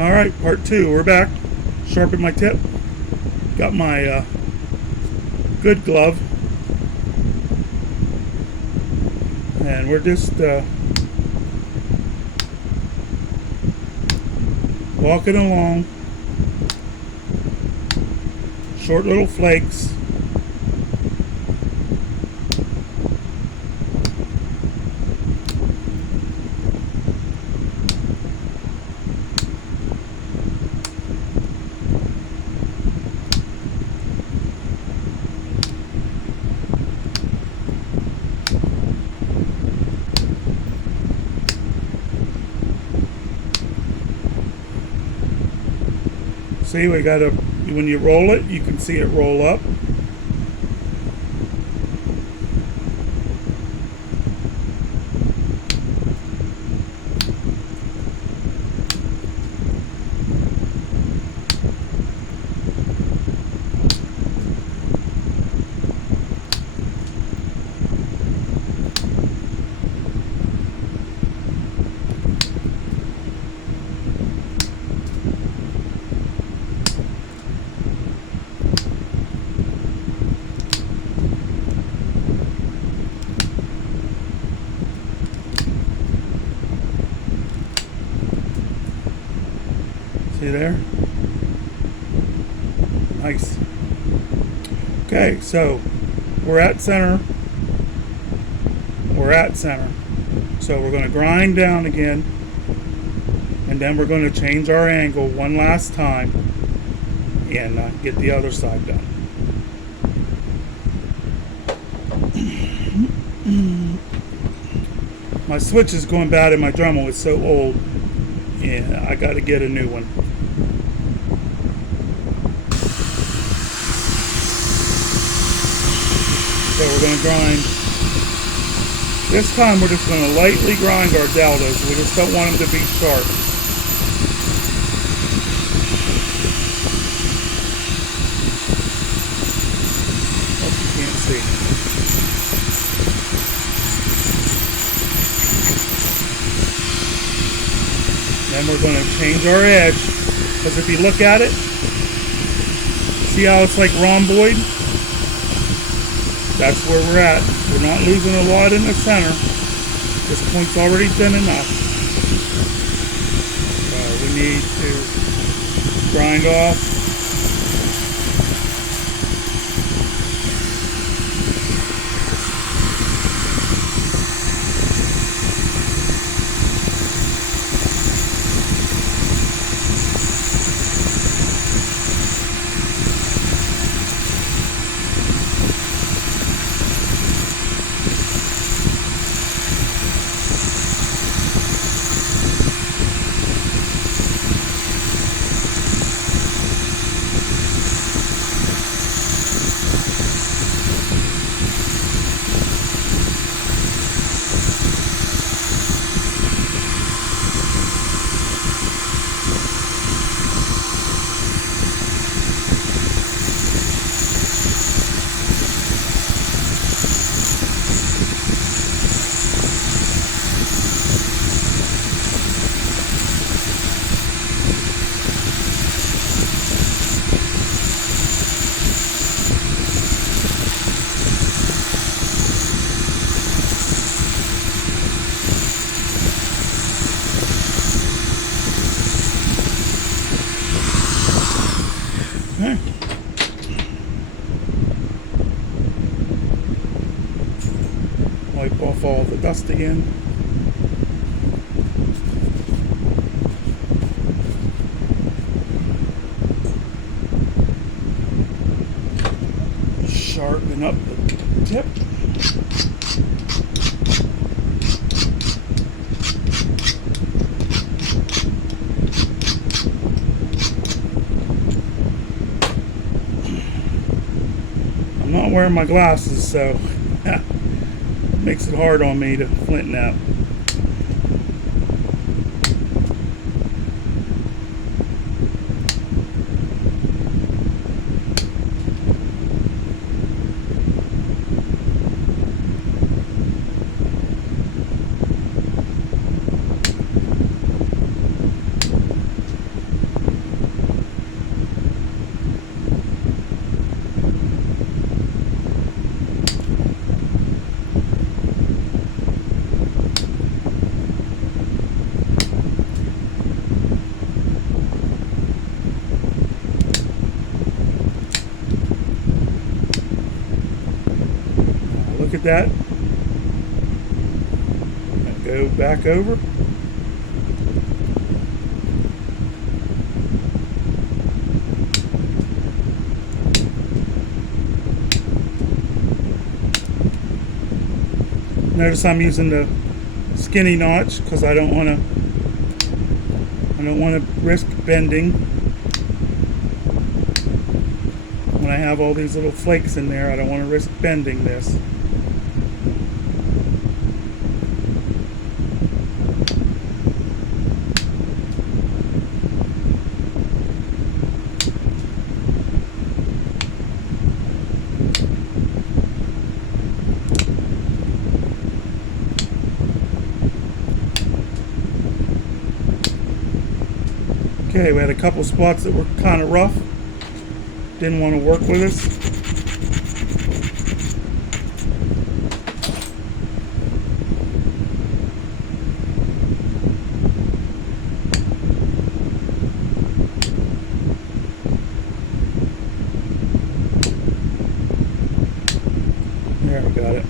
Alright, part 2. We're back. Sharpen my tip. Got my good glove. And we're just walking along. Short little flakes. See, we got to, when you roll it, you can see it roll up. See there? Nice. Okay, so we're at center. We're at center. So we're going to grind down again, and then we're going to change our angle one last time and get the other side done. My switch is going bad and my dremel is so old. Yeah, I got to get a new one. So we're going to grind. This time we're just going to lightly grind our deltas. We just don't want them to be sharp. Hope you can't see. Then we're going to change our edge, because if you look at it, see how it's like rhomboid? That's where we're at. We're not losing a lot in the center. This point's already thin enough. We need to grind off. Wipe off all the dust again. Sharpen up the tip. I'm not wearing my glasses, so makes it hard on me to flint nap. that and go back over. Notice I'm using the skinny notch because I don't want to risk bending when I have all these little flakes in there. I don't want to risk bending this. Okay, we had a couple spots that were kind of rough. Didn't want to work with us. There, we got it.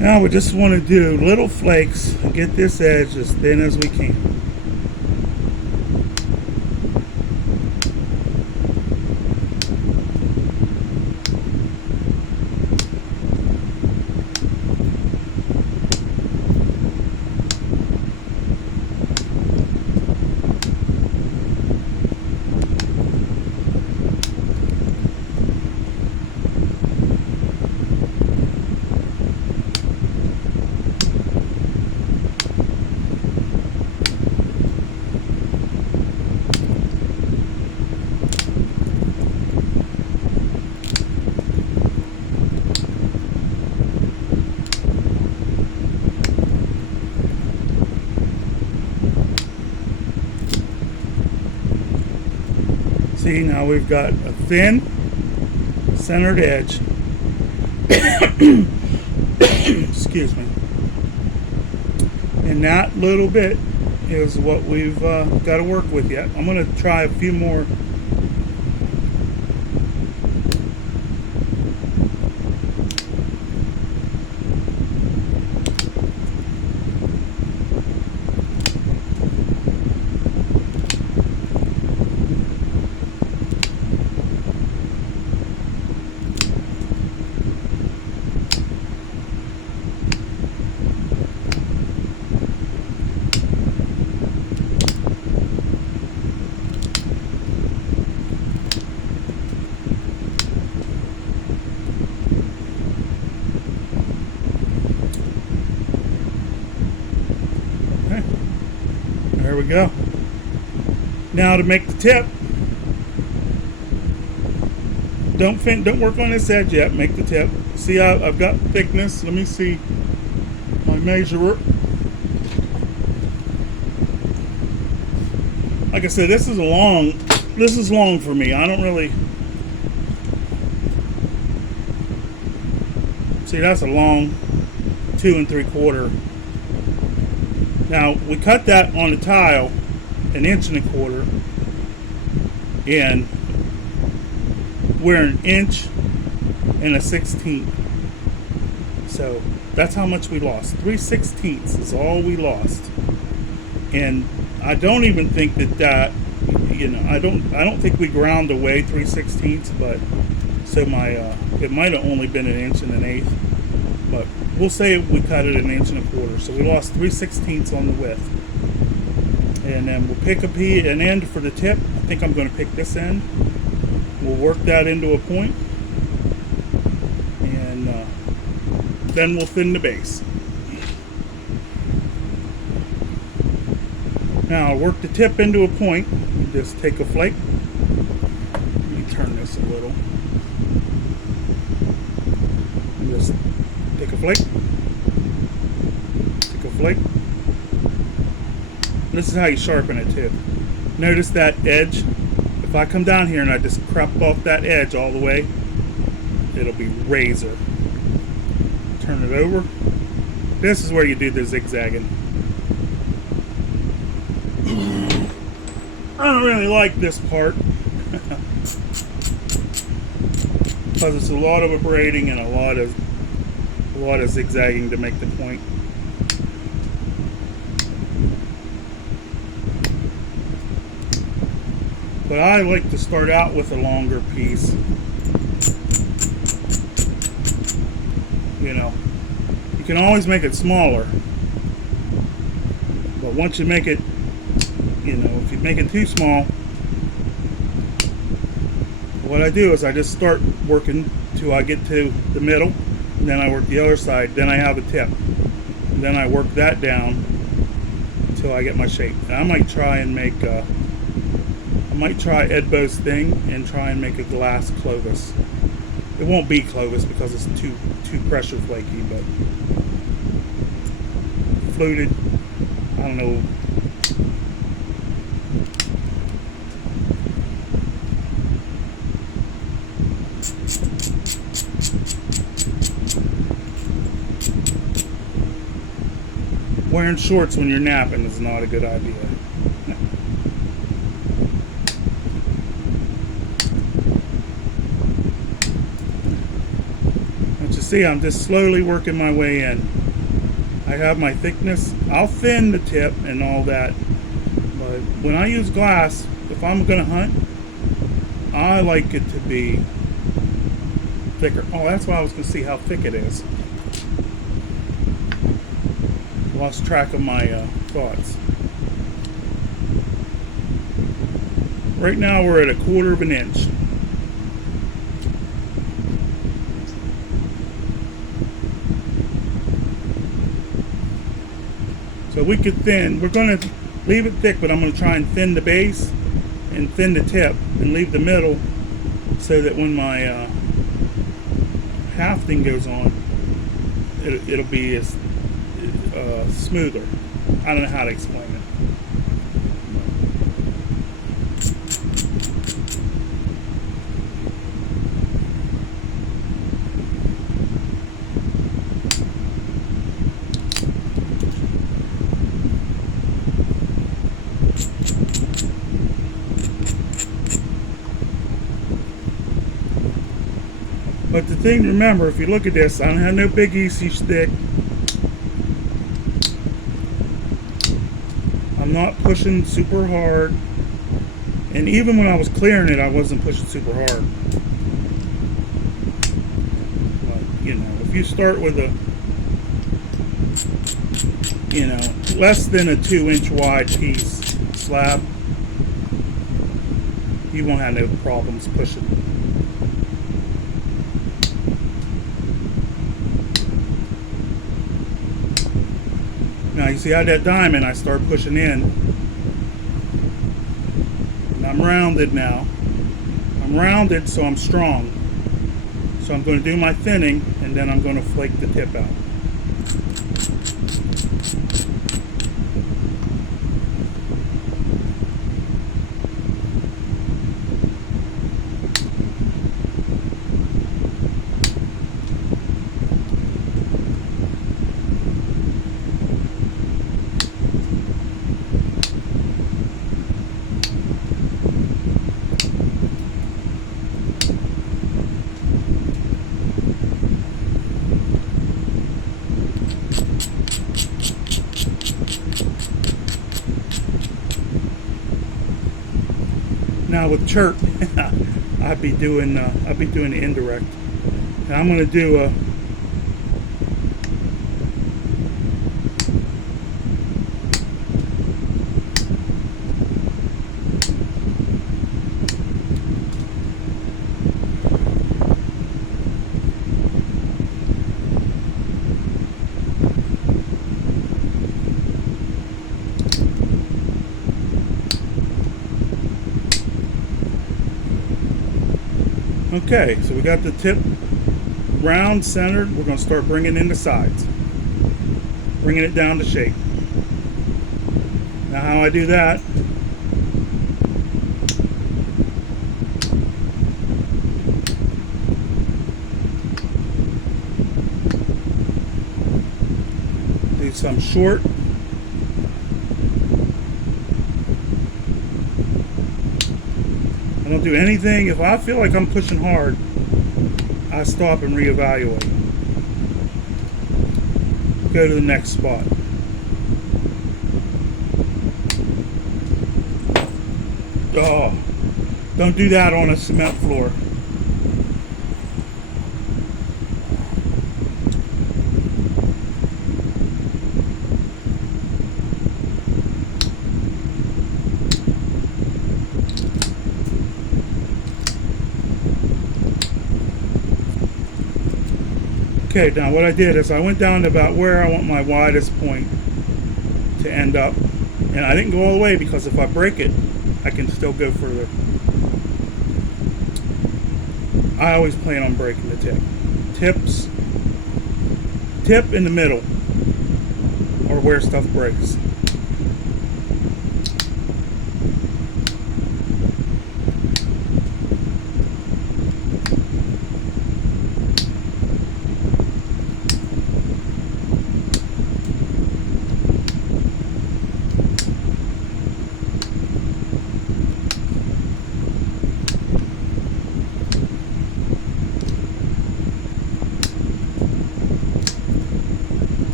Now we just want to do little flakes and get this edge as thin as we can. See, now we've got a thin centered edge. Excuse me. And that little bit is what we've got to work with yet. I'm going to try a few more. There we go. Now to make the tip, don't work on this edge yet. Make the tip. See, I've got thickness. Let me see my measurer. Like I said, this is long for me. I don't really see. That's a long 2 3/4. Now, we cut that on the tile 1 1/4 inches, and we're 1 1/16 inches. So that's how much we lost. 3/16 is all we lost. And I don't even think that I don't think we ground away 3/16, but so it might have only been 1 1/8 inches, but we'll say we cut it 1 1/4 inches, so we lost 3/16 on the width. And then we'll pick an end for the tip. I think I'm going to pick this end. We'll work that into a point, and then we'll thin the base. Now I'll work the tip into a point. Just take a flake. Let me turn this a little. Just take a flake. Take a flake. This is how you sharpen it too. Notice that edge. If I come down here and I just crop off that edge all the way, it'll be razor. Turn it over. This is where you do the zigzagging. I don't really like this part because it's a lot of abrading and a lot of zigzagging to make the point. But I like to start out with a longer piece. You know, you can always make it smaller, but once you make it, you know, if you make it too small, what I do is I just start working till I get to the middle, and then I work the other side, then I have a tip, and then I work that down until I get my shape. And I might try and make I might try Ed Bo's thing and try and make a glass Clovis. It won't be Clovis because it's too pressure flaky, but fluted, I don't know. Wearing shorts when you're napping is not a good idea. But you see, I'm just slowly working my way in. I have my thickness. I'll thin the tip and all that. But when I use glass, if I'm going to hunt, I like it to be thicker. Oh, that's why I was going to see how thick it is. Lost track of my thoughts. Right now we're at 1/4 of an inch. So we could thin. We're going to leave it thick, but I'm going to try and thin the base and thin the tip and leave the middle so that when my hafting goes on, it'll be as smoother. I don't know how to explain it. But the thing to remember, if you look at this, I don't have no big EC stick. I'm not pushing super hard. And even when I was clearing it, I wasn't pushing super hard. But, you know, if you start with a, you know, less than a 2-inch wide piece slab, you won't have no problems pushing. Now you see how that diamond, I start pushing in. And I'm rounded now. I'm rounded, so I'm strong. So I'm going to do my thinning, and then I'm going to flake the tip out. Now with chirp, I'd be doing the indirect. And I'm going to do a okay, so we got the tip round centered. We're going to start bringing in the sides, bringing it down to shape. Now how I do that, do some short I don't do anything. If I feel like I'm pushing hard, I stop and reevaluate. Go to the next spot. Oh, don't do that on a cement floor. Okay, now what I did is I went down to about where I want my widest point to end up. And I didn't go all the way because if I break it, I can still go further. I always plan on breaking the tip. Tip in the middle, or where stuff breaks.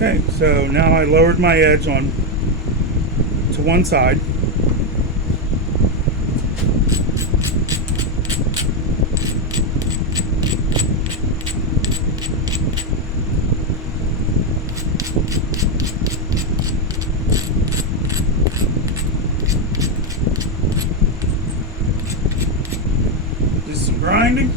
Okay, so now I lowered my edge on to one side. Do some grinding.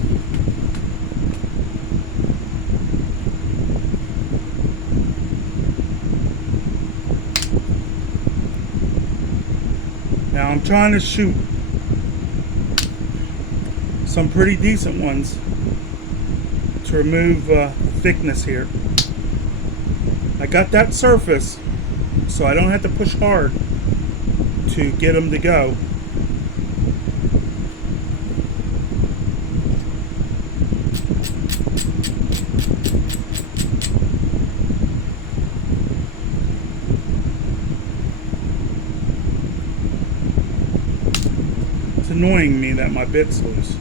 Now I'm trying to shoot some pretty decent ones to remove thickness here. I got that surface so I don't have to push hard to get them to go. It's annoying me that my bit's loose.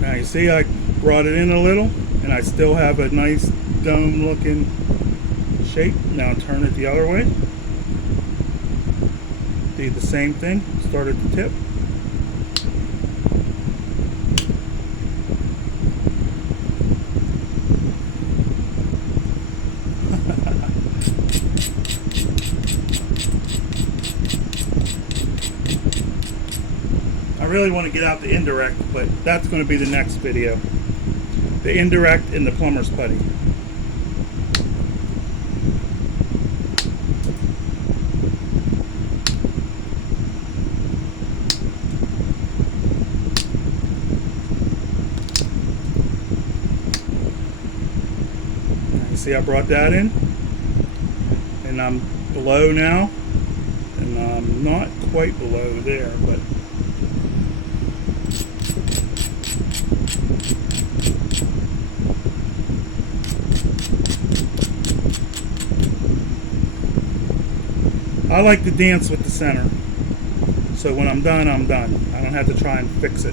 Now you see I brought it in a little and I still have a nice dome looking shape. Now turn it the other way. Do the same thing, start at the tip. I really want to get out the indirect, but that's going to be the next video. The indirect and the plumber's putty. You see I brought that in, and I'm below now, and I'm not quite below there, but I like to dance with the center. So when I'm done, I'm done. I don't have to try and fix it.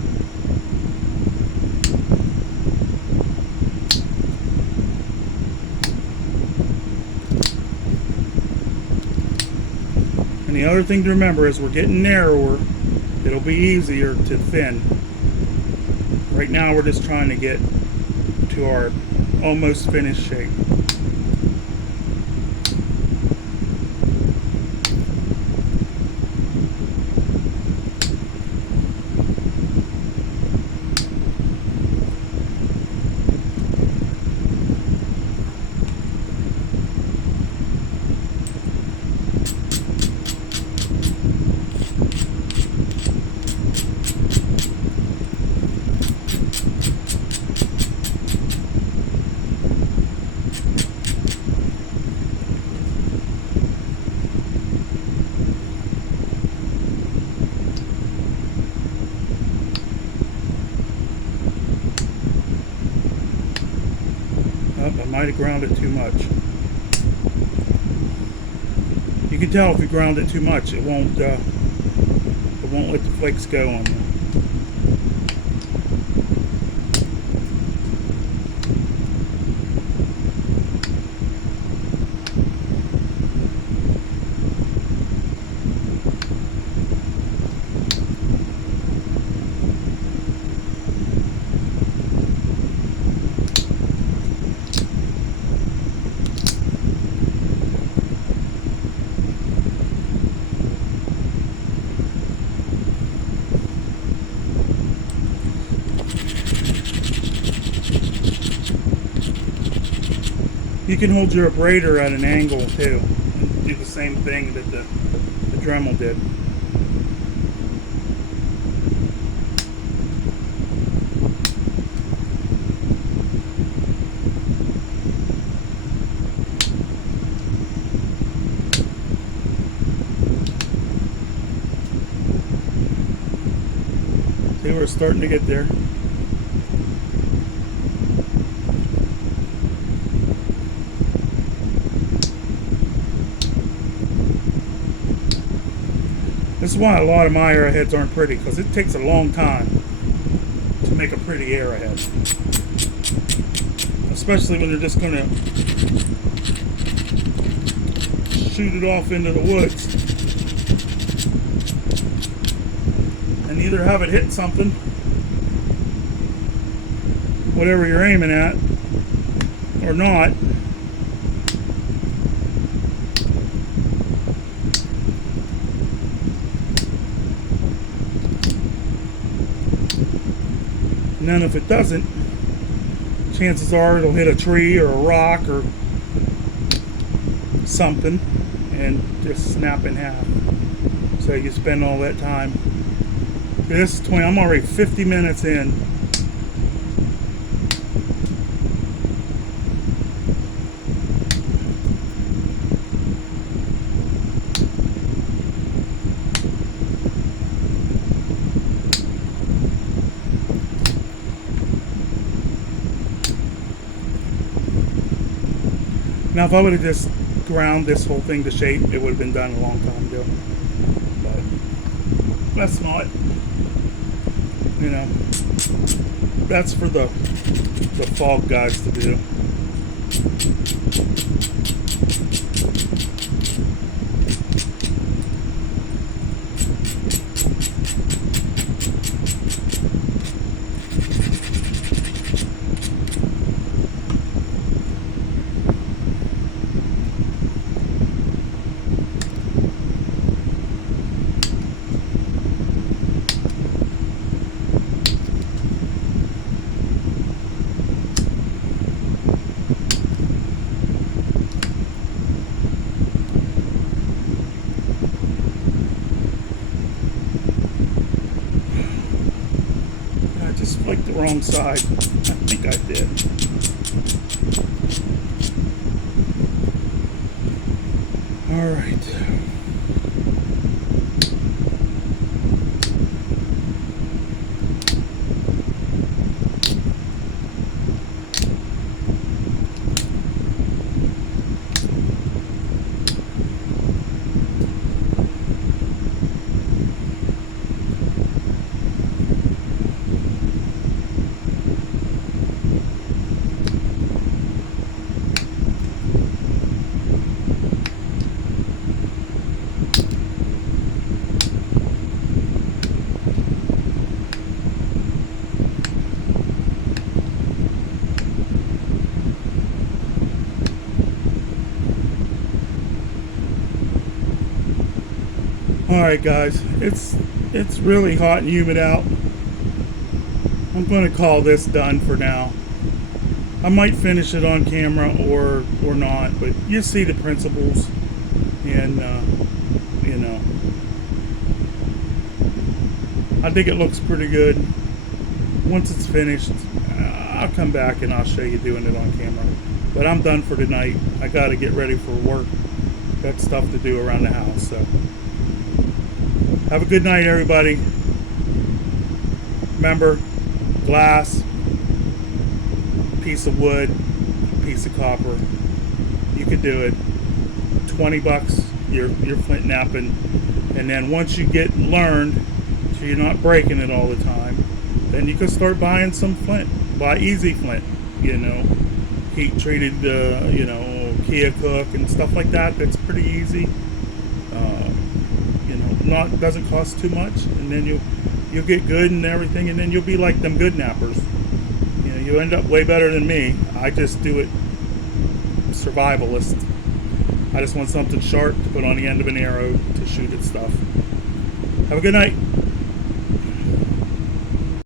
And the other thing to remember is we're getting narrower. It'll be easier to thin. Right now we're just trying to get to our almost finished shape. Oh, I might have ground it too much. You can tell if you ground it too much, it won't let the flakes go on there. You can hold your abrader at an angle too, and do the same thing that the Dremel did. See, we're starting to get there. This is why a lot of my arrowheads aren't pretty, because it takes a long time to make a pretty arrowhead. Especially when they're just going to shoot it off into the woods. And either have it hit something, whatever you're aiming at, or not. And then if it doesn't, chances are it'll hit a tree or a rock or something and just snap in half. So you spend all that time. This is 20, I'm already 50 minutes in. Now, if I would have just ground this whole thing to shape, it would have been done a long time ago. But that's not, you know, that's for the fog guys to do. Flicked the wrong side. I think I did. All right. Alright guys, it's really hot and humid out. I'm going to call this done for now. I might finish it on camera or not, but you see the principles, and you know, I think it looks pretty good. Once it's finished, I'll come back and I'll show you doing it on camera. But I'm done for tonight. I got to get ready for work. Got stuff to do around the house, so have a good night, everybody. Remember, glass, piece of wood, piece of copper. You could do it. $20, you're flint knapping. And then once you get learned, so you're not breaking it all the time, then you can start buying some flint. Buy easy flint, heat treated, Kia Cook and stuff like that. That's pretty easy. Not doesn't cost too much, and then you'll get good and everything, and then you'll be like them good nappers. You end up way better than me. I just do it survivalist. I just want something sharp to put on the end of an arrow to shoot at stuff. Have a good night.